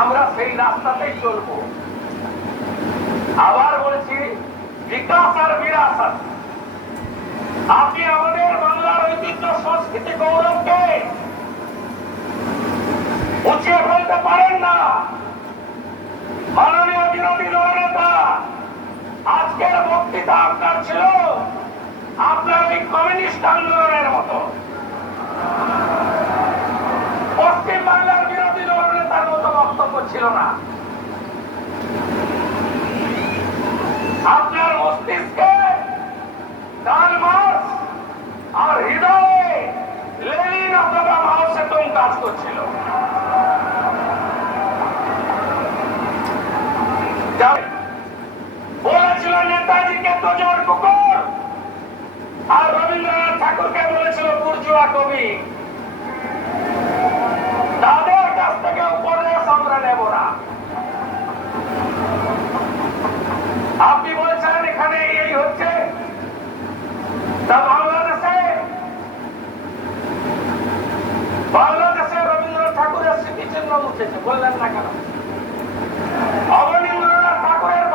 আমরা সেই রাস্তাতেই চলবো। আবার বলছি, বিকাশ আর বিরাসত। আপনি আমাদের বাংলার ঐতিহ্য, সংস্কৃতি, গৌরবকে উঠিয়ে ফেলতে পারেন না। মাননীয় বিরোধী দলনেতা, আজকের বক্তৃতা আপনার ছিল আপনার ওই কমিউনিস্ট আন্দোলনের মতো, পশ্চিম বাংলার বিরোধী দলনেতার মতো বক্তব্য ছিল না। আপনার মস্তিষ্কে, কার্ল মার্কস আর হৃদয়ে লেনিন অথবা মাও সেতুং কাজ করছিল। বলেছিল নেতাজিকে তোজর কুকুর, আর রবীন্দ্রনাথ ঠাকুরকে বলেছিল বুর্জুয়া কবি। তাদের কাছ থেকে উপদেশ আমরা নেব না। আপনি বলেছেন এখানে এই হচ্ছে, তা বাংলাদেশে রবীন্দ্রনাথ ঠাকুরের স্মৃতিচিহ্ন উঠেছে, বললেন না কেন?